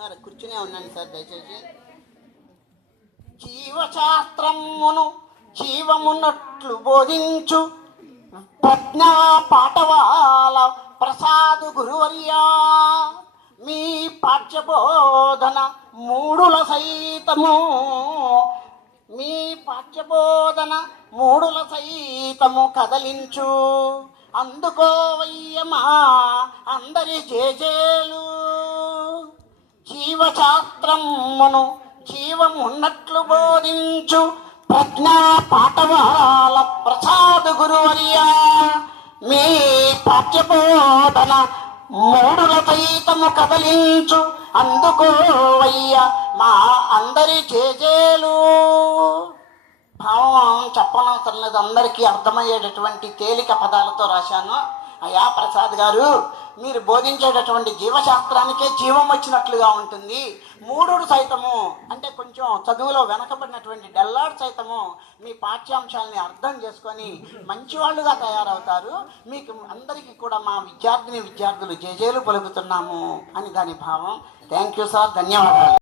Sir కూర్చునే ఉన్నాను sir దయచేసి. జీవశాస్త్రమును జీవమున్నట్లు బోధించు ప్రజ్ఞా పాఠవాల ప్రసాదు గురువర్యా, మీ పాఠ్యబోధన మూడుల సైతము, మీ పాఠ్యబోధన మూడుల సైతము కదలించు. అందుకోవయ్యమా అందరి జేజేలు. జీవశాస్త్రమును జీవమున్నట్లు బోధించు ప్రజ్ఞా పాఠవాల ప్రసాదు గురువర్యా, మీ పాఠ్యబోధన మూడుల సైతము కదలించు. అందుకోవయ్య మా అందరి జేజేలు. భావం చెప్పనవసరం లేదు, అందరికీ అర్థమయ్యేటటువంటి తేలిక పదాలతో రాశాను. అయ్యా ప్రసాద్ గారు, మీరు బోధించేటటువంటి జీవశాస్త్రానికే జీవం వచ్చినట్లుగా ఉంటుంది. మూఢుడు సైతము అంటే కొంచెం చదువులో వెనకబడినటువంటి డెల్లాడు సైతము మీ పాఠ్యాంశాలని అర్థం చేసుకొని మంచివాళ్ళుగా తయారవుతారు. మీకు అందరికీ కూడా మా విద్యార్థిని విద్యార్థులు జేజేలు పలుకుతున్నాము అని దాని భావం. థ్యాంక్ యూ సార్, ధన్యవాదాలు.